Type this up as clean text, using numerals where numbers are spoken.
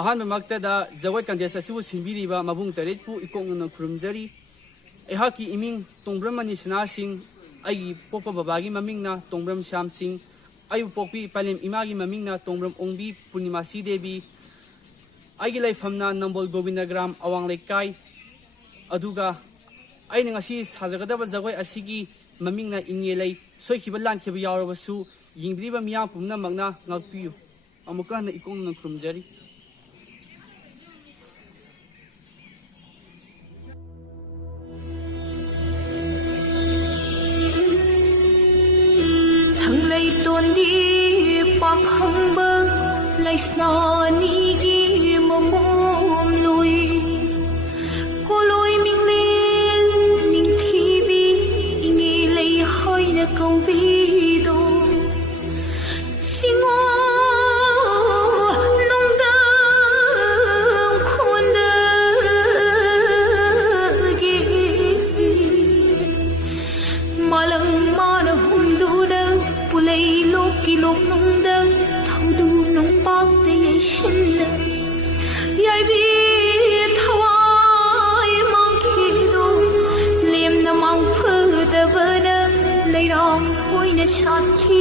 अहानबमक्तदा जगोय कंटेस्ट असुबु सिंबिरिबा मबुंग तरेटपु इकोंगना खुरुमजरी एहाकी इमिंग तोंब्रम मनीसना सिंह अगी पोपा बाबागी ममिंगना तोंब्रम श्याम सिंह अयु पोपी पलेम इमागी ममिंगना तोंब्रम ओंबी पूर्णिमासी देवी अगी लाइफमना नंबोल गोविंदग्राम अवांग लेकाई अदुगा अइना ngasi साजगदब जगोय असिगी ममिंगना इंगे लै सोइखिबा लानखिबा यावरबसु यिंग्रिबा मियां पुमना मगना ngakpiyu अमुका न इकोंगना खुरुमजरी Sanglay tondi pakhamba laisnani gi momom lui koloi minglen ning thibi ingi lei hoina kaubi do singo nongda khonda gi malang mana hunduda pulai loki lok nongda thaudu nong pak te shinda yai bi thawai mang khido lem na mang phơ da bana leirong oina chat khi